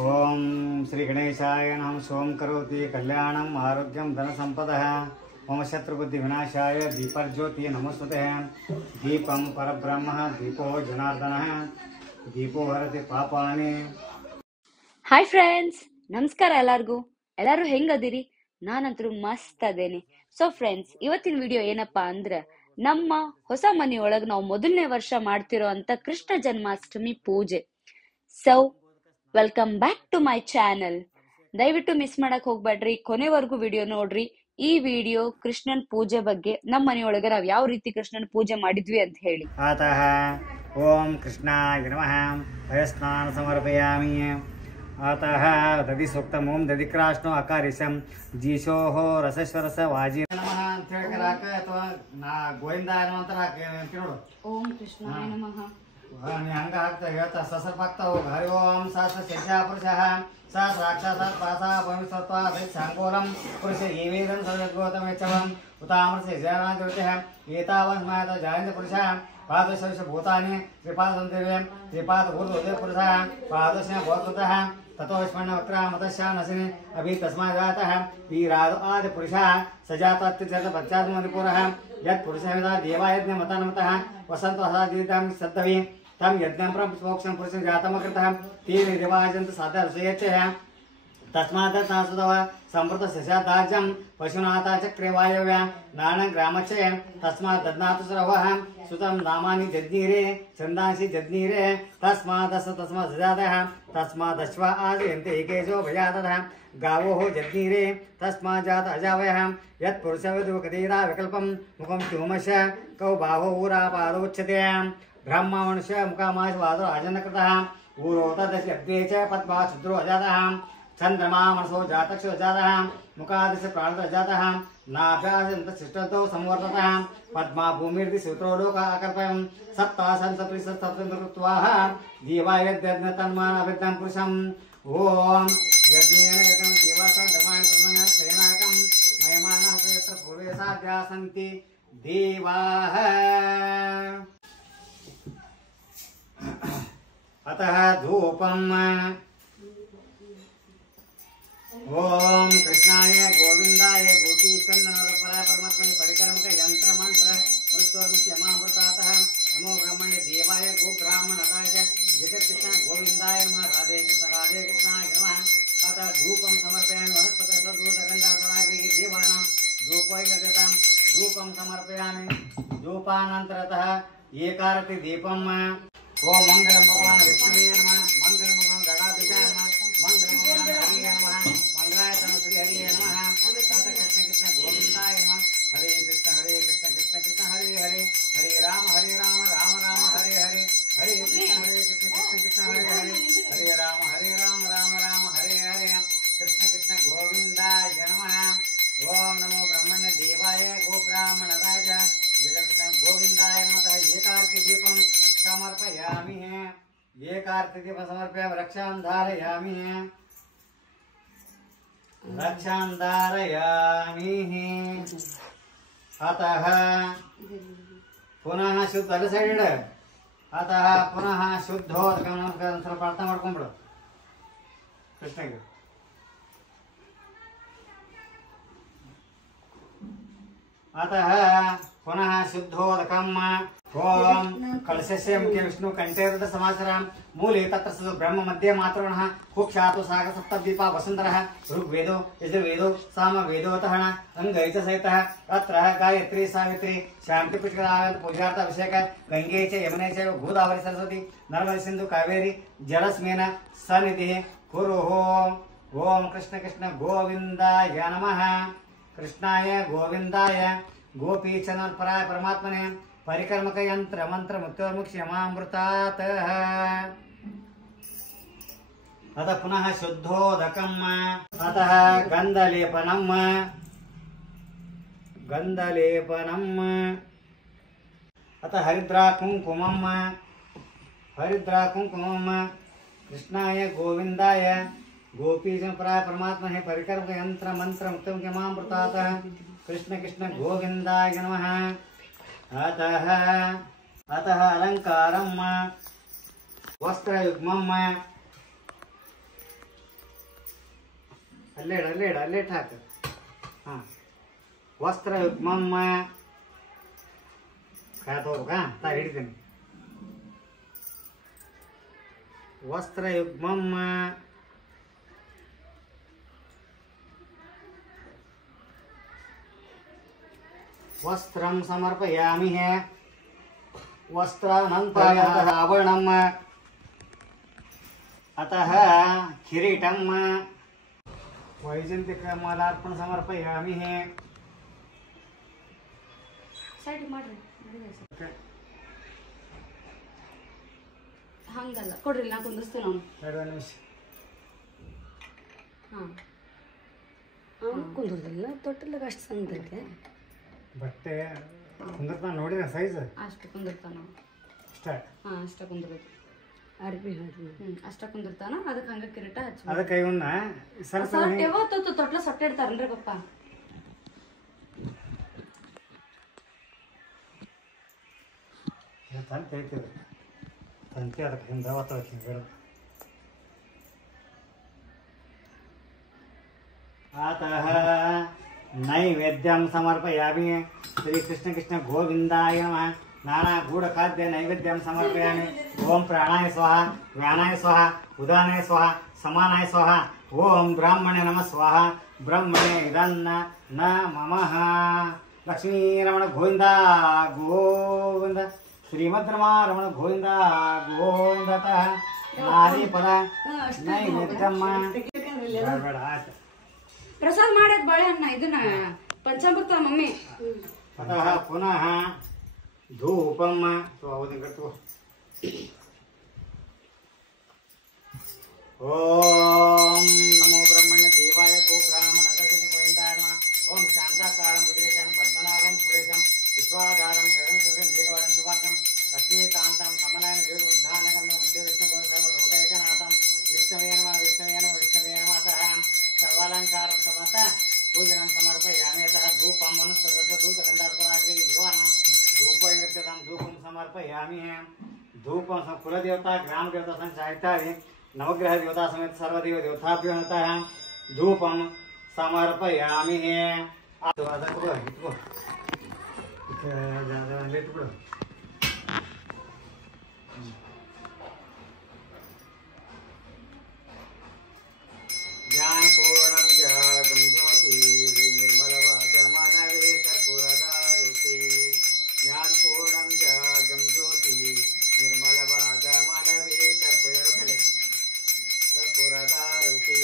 ओम श्री गणेशाय नमः। सोम करोति कल्याणम आरोग्यम धन संपदः। मम शत्रुबुद्धि विनाशाय दीपज्योति नमोस्तुते। दीपं परब्रह्म दीपो जनार्दनः दीपो हरति पापानि। ಹಾಯ್ ಫ್ರೆಂಡ್ಸ್, ನಮಸ್ಕಾರ ಎಲ್ಲರೂ ಹೆಂಗದಿರಿ? ನಾನಂತರೂ ಮಸ್ತ್ ಅದೇನಿ. ಸೊ ಫ್ರೆಂಡ್ಸ್, ಇವತ್ತಿನ ವಿಡಿಯೋ ಏನಪ್ಪಾ ಅಂದ್ರೆ ನಮ್ಮ ಹೊಸ ಮನೆಯೊಳಗೆ ನಾವು ಮೊದಲನೇ ವರ್ಷ ಮಾಡ್ತಿರೋ ಅಂತ ಕೃಷ್ಣ ಜನ್ಮಾಷ್ಟಮಿ ಪೂಜೆ. So welcome back to my channel. ದಯವಿಟ್ಟು ಮಿಸ್ ಮಾಡಕ್ ಹೋಗ್ಬೇಡ್ರಿ, ಕೊನೆವರೆಗೂ ವಿಡಿಯೋ ನೋಡ್ರಿ. ಈ ವಿಡಿಯೋ ಕೃಷ್ಣನ್ ಪೂಜೆ ಬಗ್ಗೆ, ನಮ್ಮ ಮನೆಯೊಳಗೆ ನಾವ್ ಯಾವ ರೀತಿ ಕೃಷ್ಣನ್ ಪೂಜೆ ಮಾಡಿದ್ವಿ ಅಂತ ಹೇಳಿ. ಅತಃ ಓಂ ಕೃಷ್ಣಾಯ ನಮಃ. ಭಯಸ್ನಾನ ಸಮರ್ಪಯಾಮಿ. अतः दधि सूक्तम ओम दधिक्राष्णो अकारिशम जीशोः रसस्वरस वाजी नमः ಅಂತ ಹೇಳಕ ಅಥವಾ ನಾ ಗೋವಿಂದಾಯ ನಮಃ ಅಂತ ಹಾಕಿ ನೋಡು. ಓಂ ಕೃಷ್ಣಾಯ ನಮಃ ನೀ ಹಂಗ ಹಾಕ್ತಾ ಹೇಳ್ತಾ ಸ್ವಲ್ಪ ಹಾಕ್ತಾ ಹೋಗ. ಹರಿ ಓಂ ಸಹಸ್ರ ಶೇಷಾ ಪುರುಷಃ ಸ ಸಾಕ್ಷಾತ್ ಪಾಸ ಭವಿಷ್ಯತ್ವ ಸಂಕೋಲಂ ಪುರುಷ ಏವೇದಂ ಸರ್ವೋತ್ತಮೈಚ್ಛವಂ ಉತಾಮೃತ ಜಯನಾಂತೃತಃ ಏತಾವನ್ ಮಾತ ಜಾಯಂತ ಪುರುಷಃ ಪಾದಶೇಷ ಭೂತಾನಿ ತ್ರಿಪಾದಂತೇವೆ ತ್ರಿಪಾದ ಊರ್ಧ್ವೋದಯ ಪುರುಷಃ ಪಾದಶೇಷ ಭವತಃ ततोष्मण वक्रामतश्या नसिनी अभी तस्मात् जातः वीरादो आदि पुरुषः सजातात्युच्यते पश्चात्मधिपुरः यत् पुरुषः देवायज्ञ मतानमतः वसन्तो हसादीतां सत्तवी तं यज्ञं मोक्षं पुरुषं जातमकृतः तेन देवायजन्त साधः ऋषयेच्छः तस्मात् तासुतव संवृत शशादाज्यं पशुनाथा चक्रे वायव्या नानं ग्रामच्चय तस्मात् दद्नातु सर्वः सुतं नामानि जज्ञीरे छन्दांसि जज्ञीरे तस्मात् सजातः तस्मात् अश्वा आदयन्ते एकेशो भयातः गावोः जज्ञीरे तस्मात् जात अजावयः यत् पुरुषवधू कदीरा विकल्पं मुखं चूमश कौ बाहो ऊरापादोच्यते ब्रह्मवंश मुखामाश वादो अजनकृतः ऊरोतदश अग्ने च पद्मा शुद्रो अजातः चंद्रमा मनसो जातक्षो जातः मुखादिश प्राणतो जातः नाभ्यासंतशिष्टतो संवर्ततः पद्मा भूमिर्दि सूत्रो लोक अकल्पयं सप्तासं सप्तसप्तं कृत्वाः जीवायद्यज्ञ तन्मान अभिद्धं पुरुषम् ओम यज्ञेन यतं देवासं धर्माणि कर्मणि सेनाकं मयमानः यत्र पूर्वे साध्यासन्ति देवाः। अतः धूपम् ओम कृष्णाय गोविंदाय गोपीचंदनवरपराय परमात्मने परिकर्मक यंत्र मंत्र मृत्युर्मुख्यमामृतातः नमो ब्रह्मणे देवाय गो ब्राह्मणताय जगत कृष्ण गोविंदाय नमः। राधे कृष्णाय नमः। अतः धूपं समर्पयामि वनस्पतयः सद्गन्धापराग्निः देवानां धूपोऽयर्पितां धूपं समर्पयामि। धूपानन्तरतः एकारति दीपम् ओम मंगलम भगवान विष्णुवे नमः। मंगलम भगवान गणाधिपाय नमः। मंगलम भगवान हरिये नमः। मंगलाय तनुश्री हरिये नमः। कृष्ण कृष्ण गोविंदाय नमः। हरे कृष्ण कृष्ण कृष्ण हरे हरे हरे राम राम राम हरे हरे हरे कृष्ण कृष्ण हरे हरे हरे राम राम राम हरे हरे कृष्ण कृष्ण गोविंदाय नमः। ओम नमो ब्रह्मण्य देवाय गो ब्राह्मणताय जगत गोविंदाय नमः। एकार्ति दीपं समर्पयामि है। एकार्ति दीपं समर्पयामि। रक्षां धारयामि है। रक्षां धारयामि है। अतः पुनः शुद्ध अल सैड अतः पुनः शुद्धोदकं नमस्कार ಸ್ವಲ್ಪ ಅರ್ಥ ಮಾಡ್ಕೊಂಡ್ಬಿಡು ಕೃಷ್ಣಗೆ. अतः पुनः शुद्धोदकम् ओम कलशस्य मुखे विष्णु कंठेरद समाचारं मूले तत्र ब्रह्म मध्ये मातृगणः कुक्षातो सागर सप्तद्वीपा वसुन्धरः ऋग्वेदो यजुर्वेदो सामवेदोतः अंगैः सहितः अत्र गायत्री सावित्री शांति पुष्करावत पूजार्थ अभिषेक गंगे च यमुने च गोदावरी सरस्वती नर्मदे सिंधु कावेरी जलस्मेन सन्निधिः कुरुः। ओम कृष्ण कृष्ण गोविंदाय नमः। कृष्णाय गोविंदाय गोपीचंदनपराय परमात्मने परिकर्मक यंत्र मंत्र मुक्तोर्मुक्ष्यमामृतातः। अतः पुनः शुद्धोदकम् अतः गंधलेपनम् अतः हरिद्रा कुंकुमम् कृष्णाय गोविंदाय गोपीचंदनपराय परमात्मने परिकर्मक यंत्र मंत्र मुक्तोर्मुक्ष्यमामृतातः। कृष्ण कृष्ण गोविंदाय नमः। अतः अलंकारम् ವಸ್ತ್ರಯುಗ್ಮಂ ಅಲ್ಲೇಟ್ ಹಾಕು. ಹಾಂ, ವಸ್ತ್ರಯುಗ್ಮಂ ಕಾಯ್ತೋಗ್ಬೇಕಾ? ಹಿಡಿತೀನಿ. ವಸ್ತ್ರಯುಗ್ಮಂ ವಸ್ತ್ರಂ ಸಮರ್ಪಯಾಮಿ. ವಸ್ತ್ರಾನಂತರ ಆಭರಣಂ ಅತಃ ಕಿರೀಟಂ ವೈಜಂತಿಕಮಾಲಾರ್ಪಣ ಸಮರ್ಪಯಾಮಿ. ಸೈಡ್ ಮಾಡ್ರಿ, ಹಂಗಲ್ಲ ಕೊಡ್ರಿ, ನಾ ಕುಂದಿಸ್ತೀನಿ ಅವನು. ಎರಡು ನಿಮಿಷ. ಹಾಂ, ಕುಂದ್ರದಿಲ್ಲ, ತೊಟ್ಟಲ್ದಾಗ ಅಷ್ಟು ಸಂದೈತೆ. ಬಟ್ಟೆ ಕುಂದಿರ್ತಾನ ನೋಡಿನ ಸೈಜ್ ಅಷ್ಟು ಕುಂದಿರ್ತಾನ ಅಷ್ಟ. ಹಾಂ, ಅಷ್ಟ ಕುಂದಿರ್ಬೇಕು. ಅರ್ಬಿ ಹೇಳ್ರಿ. ಅಷ್ಟ ಕುಂದಿರ್ತಾನ. ಅದಕ್ಕೆ ಹಂಗೆ ಕಿರೀಟ ಹಚ್ಚಿ ಅದಕ್ಕೆ ಇವನ್ನ ಯಾವತ್ತು ತೊಟ್ಲ ಸೊಟ್ಟೆ ಇಡ್ತಾರನ್ರಿ ಪಪ್ಪ. ತಂತಿ ಐತಿದ್ರು ತಂತಿ ಅದಕ್ಕೆ ಹಿಂದೆ ಅವತ್ತು ಆತಃ ನೈವೇದ್ಯಂ ಸಮರ್ಪಯಾಮಿ. ಶ್ರೀಕೃಷ್ಣ ಗೋವಿಂದಾಯ ನಮಃ. ನಾನಾ ಗೂಢ ಖಾದ್ಯ ನೈವೇದ್ಯಂ ಸಮರ್ಪಯಾಮಿ. ಓಂ ಪ್ರಾಣಾಯ ಸ್ವಹ, ವ್ಯಾನಾಯ ಸ್ವಹ, ಉದಾನಾಯ ಸ್ವಹ, ಸಮಾನಾಯ ಸ್ವಹ. ಓಂ ಬ್ರಾಹ್ಮಣೇ ನಮಃ ಸ್ವಹ. ಬ್ರಹ್ಮಣೇ ಇದನ್ನ ನ ಮಮಃ. ಲಕ್ಷ್ಮೀರಮಣ ಗೋವಿಂದ ಗೋವಿಂದ. ಶ್ರೀಮದ್ರಮಾರಮಣ ಗೋವಿಂದ ಗೋವಿಂದತಃ. ನಾರಿ ಫಲ ನೈವೇದ್ಯಮ್ಮ. ಬೇಡ ಆಯ್ತು. ಪ್ರಸಾದ ಮಾಡ್ಯದ ಬಾಳೆಹಣ್ಣ ಇದನ್ನ ಪಂಚಾಮೃತ ಮಮ್ಮಿ. ಅತಃ ಪುನಃ ಧೂಪಂ. ಓಂ ನಮೋ ಬ್ರಹ್ಮಣ್ಯ ದೇವಾಯ ಗೋ ಬ್ರಾಹ್ಮಣ ಗೋವಿಂದಾಯ ನಮಃ. ಓಂ ಶಾಂತಾಕಾರಂ ರುದ್ರೇಶಂ ಪದ್ಮನಾಭಂ ಸುರೇಶಂ ವಿಶ್ವಾಧಾರಂ ಗಗನಚಂದ್ರಂ ಜಗವಾರಂ ಶುಭಾಂಗಂ ಲಕ್ಷ್ಮೀಕಾಂತಂ ಕಮಲಾಯನ ದೇವೋದ್ಧಾನಗಂ ವಂದೇ ವಿಷ್ಣು ಸರ್ವಲೋಕೈಕನಾಥಂ. ವಿಷ್ಣವೇ ನಮಃ ವಿಷ್ಣವೇ ನಮಃ ವಿಷ್ಣವೇ ನಮಃ. ಅತಃ ಸರ್ವಾಲಂಕಾರಂ ಸಮತ ಪೂಜನಂ ಸಮರ್ಪಯಾಮಿ. ಅತಃ ಧೂಪಂ ಮನುಸ್ಸೂತಗಂಧಾರ್ಪರಾಗ್ರಿ ದೇವಾನಾಂ ಧೂಪ ಇರ್ತದಂ ಧೂಪಂ ಸಮರ್ಪಯಾಮಿ. ಧೂಪಂ ಕುಲದೇವತಾ ಗ್ರಾಮ ದೇವತಾ ಸಂಚಾಯಿತಾರಿ ನವಗ್ರಹ ದೇವತಾ ಸಮೇತ ಸರ್ವದೇವ ದೇವತಾಭ್ಯೋ ನತಃ ಧೂಪಂ ಸಮರ್ಪಯಾಮಿ. ಅದಕ್ಕೆ ಇಟ್ಬಿಡು. ज्ञानपूर्णं जागं ज्योति निर्मलवाचमनवे कर्पूरदारुति. ज्ञानपूर्णं जागं ज्योति निर्मलवाचमनवे कर्पूरदारुति.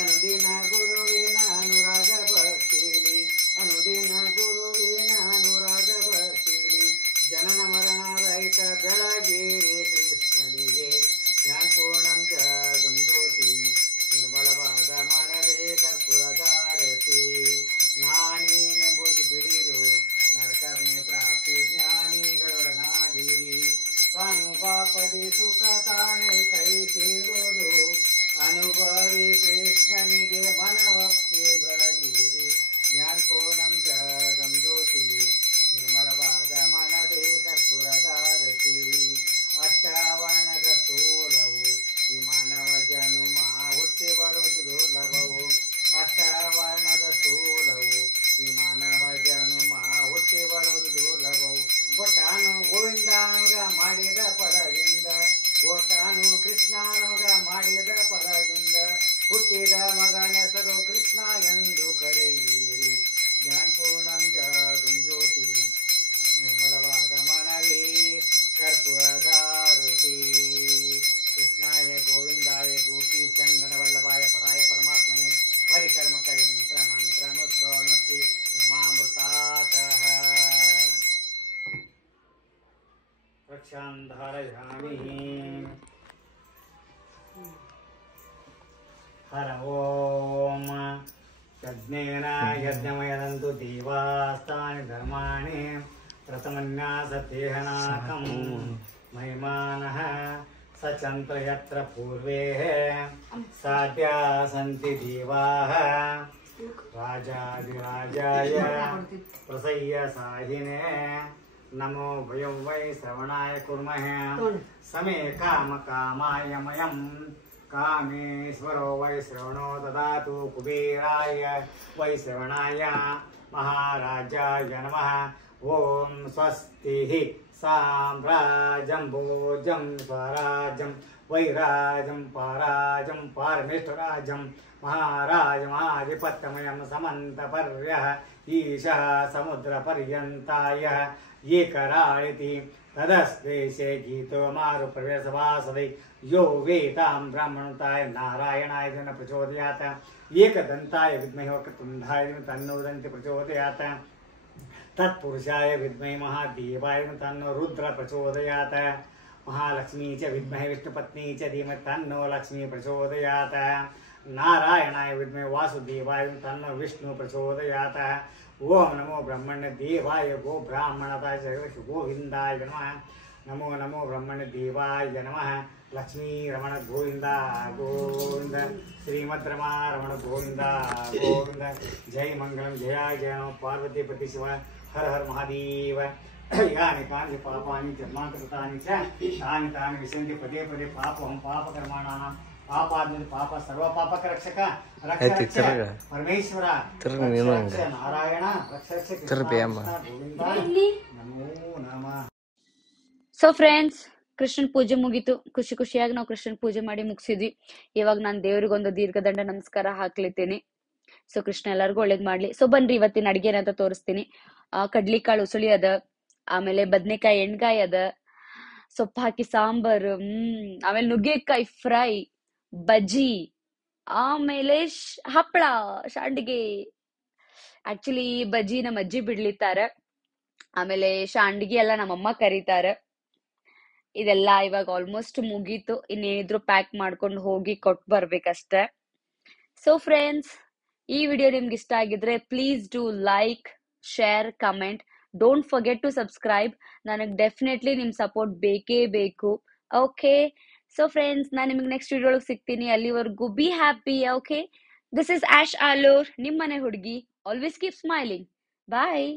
अनुदिन गुरुविನ ಅನುರಾಗ ಭಕ್ತಿಲಿ, ಅನುದಿನ ಗುರುವಿನ ಅನುರಾಗ ಭಕ್ತಿಲಿ. ಜನನ ಮರಣ ರಹಿತ ಬೆಳಗಿರಿ ಕೃಷ್ಣನಿಗೆ. ಜ್ಞಾನಪೂರ್ಣಂ ಜಾಗಂ ಜ್ಯೋತಿ ನಿರ್ಮಲವಾದ ಮನವೇ ಕರ್ಪೂರದಾರತಿ. ನಾನೇನೆಂಬುದು ಬಿಡಿರು ನರಕಮೇ ಪ್ರಾಪ್ತಿ ಜ್ಞಾನಿಗಳೊಡನಾಡಿರಿ. ಅನುಭಾಪದಿ ಸುಖ ತಾನೇ ಕೈ ಸೇರುವುದು. ಅನುಭವಿ ಕೃಷ್ಣನಿಗೆ ಮನವಕ್ಕೆ ಬೆಳಗಿರಿ. ಜ್ಞಾನಪೂರ್ಣಂ ಜಾಗಂ ಜ್ಯೋತಿ ನಿರ್ಮಲವಾದ ಮನವೇ ಕರ್ಪೂರದಾರತಿ. ಅಷ್ಟಾವರಣದ ಸ್ಥೂಲವು ಈ ಮಾನವ ಜನುಮ ಹುಟ್ಟಿ ಬರುವುದು ದುರ್ಲಭವು. ಅಷ್ಟಾವರಣದ ಸ್ಥೂಲವು ಈ ಮಾನವ ಜನುಮ ಹುಟ್ಟಿ ಬರುವುದು ದುರ್ಲಭವು. ಕೊಟ್ಟಾನು ಗೋವಿಂದಾನುಗ ಮಾಡಿದ ಪದದಿಂದ, ಕೊಟ್ಟಾನು ಕೃಷ್ಣಾನುಗ ಮಾಡಿದ ಪದದಿಂದ. ಹುಟ್ಟಿದ ಮಗನ ಹೆಸರು ಕೃಷ್ಣ ಎಂದು ಕರೆಯಿರಿ. ಜ್ಞಾನಪೂರ್ಣಂ ಜಾಗಂ ಜ್ಯೋತಿ ನಿರ್ಮಲವಾದ ಮನವೇ ಕರ್ಪೂರದಾರುತಿ. ಕೃಷ್ಣಾಯ ಗೋವಿಂದಾಯ ಗೋಪಿ ಚಂದನ ವಲ್ಲಭಾಯ ಪರಾಯ ಪರಮಾತ್ಮನೆ ಪರಿಕರ್ಮಕ ಯಂತ್ರ ಮಂತ್ರ ನುತ್ತಿ ಯಮಾಮೃತಾತಃ ರಕ್ಷಾನ್ ಧಾರಯಾಮಿ. ಹರ ಓಂ. ಯಜ್ಞೇನ ಯಜ್ಞಮಯದಂತು ದೇವಾಸ್ತಾನಿ ಧರ್ಮಾಣಿ ಪ್ರಥಮನ್ಯಾಸತೇಹನಾಕಂ ಮಹಿಮಾನಃ ಸಚಂತ್ರ ಯತ್ರ ಪೂರ್ವೇ ಸಾಧ್ಯ ಸಂತಿ ದೇವಾಃ. ರಾಜಾದಿರಾಜಾಯ ಪ್ರಸಯ್ಯ ಸಾಹಿನೇ नमो भयं वै श्रवणाय कुर्महे समे काम कामाय मयं कामेश्वरो वै श्रवणो ददातु कुबेराय वै श्रवणाय महाराजाय नमः ओम स्वस्ति साम्राजं भोजं स्वराजं वैराजं पाराजं पारमेश्वराजं महाराज महाधिपत्यमयं समन्तपर्यः ईशः समुद्रपर्यन्तायः ये करायति तदस्ते गीतो मारु प्रवेशवासदे यो वेतां ब्राह्मणताय नारायणाय न प्रचोदयात् एकदन्ताय विद्महे वक्रतुण्डाय तन्नो दन्ति प्रचोदयात् तत्पुरुषाय विद्महे महादेवाय तन्नो रुद्र प्रचोदयात् महालक्ष्मी च विद्महे विष्णुपत्नी च धीमहि तन्नो लक्ष्मी प्रचोदयात् नारायणाय विद्महे वासुदेवाय तन्नो विष्णु प्रचोदयात् ओम नमो ब्रह्मण्य देवाय गो ब्राह्मणताय गोविंदाय नमः नमो नमो ब्रह्मण्य देवाय नमः लक्ष्मी रमण गोविंद गोविंद श्रीमद्रमा रमण गोविंद गोविंद जय मंगलम जया जय पार्वती पति शिव हर हर महादेव यानि कानि पापानि जन्मान्तकृतानि च तानि तानि विशन्ति पदे पदे पापं पापकर्माणां पापाद्य पाप सर्व पापक रक्षक रक्ष परमेश्वर नारायण रक्ष नमो नमः. ಸೊ ಫ್ರೆಂಡ್ಸ್, ಕೃಷ್ಣನ್ ಪೂಜೆ ಮುಗೀತು. ಖುಷಿ ಖುಷಿಯಾಗಿ ನಾವು ಕೃಷ್ಣನ್ ಪೂಜೆ ಮಾಡಿ ಮುಗಿಸಿದ್ವಿ. ಇವಾಗ ನಾನು ದೇವ್ರಿಗೊಂದು ದೀರ್ಘದಂಡ ನಮಸ್ಕಾರ ಹಾಕ್ಲಿತೀನಿ. ಸೊ ಕೃಷ್ಣ ಎಲ್ಲರಿಗೂ ಒಳ್ಳೇದ್ ಮಾಡ್ಲಿ. ಸೊ ಬನ್ರಿ ಇವತ್ತಿನ ಅಡಿಗೆ ಏನಂತ ತೋರಿಸ್ತೀನಿ. ಕಡ್ಲಿಕಾಳು ಉಸುಳಿ ಅದ, ಆಮೇಲೆ ಬದ್ನೆಕಾಯಿ ಎಣ್ಗಾಯಿ ಅದ, ಸೊಪ್ಪು ಹಾಕಿ ಸಾಂಬಾರು, ಆಮೇಲೆ ನುಗ್ಗೆಕಾಯಿ ಫ್ರೈ, ಬಜ್ಜಿ, ಆಮೇಲೆ ಹಪ್ಪಳ, ಶಾಂಡಿಗೆ. ಆಕ್ಚುಲಿ ಬಜ್ಜಿ ನಮ್ಮ ಅಜ್ಜಿ ಬಿಡ್ಲಿತಾರ, ಆಮೇಲೆ ಶಾಂಡಿಗೆ ಎಲ್ಲ ನಮ್ಮಮ್ಮ ಕರೀತಾರ. ಇದೆಲ್ಲ ಇವಾಗ ಆಲ್ಮೋಸ್ಟ್ ಮುಗೀತು. ಇನ್ನೇನಿದ್ರು ಪ್ಯಾಕ್ ಮಾಡ್ಕೊಂಡು ಹೋಗಿ ಕೊಟ್ಟು ಬರ್ಬೇಕಷ್ಟೆ. ಸೊ ಫ್ರೆಂಡ್ಸ್, ಈ ವಿಡಿಯೋ ನಿಮ್ಗೆ ಇಷ್ಟ ಆಗಿದ್ರೆ please do like, share, comment. Don't forget to subscribe. ನನಗೆ ಡೆಫಿನೆಟ್ಲಿ ನಿಮ್ ಸಪೋರ್ಟ್ ಬೇಕೇ ಬೇಕು. ಓಕೆ, ಸೊ ಫ್ರೆಂಡ್ಸ್, ನಾನು ನಿಮಗೆ ನೆಕ್ಸ್ಟ್ ವಿಡಿಯೋ ಒಳಗೆ ಸಿಗ್ತೀನಿ. ಅಲ್ಲಿವರೆಗೂ be happy. Okay, this is Ash Alur, ನಿಮ್ಮನೆ ಹುಡುಗಿ. Always keep smiling. ಬಾಯ್.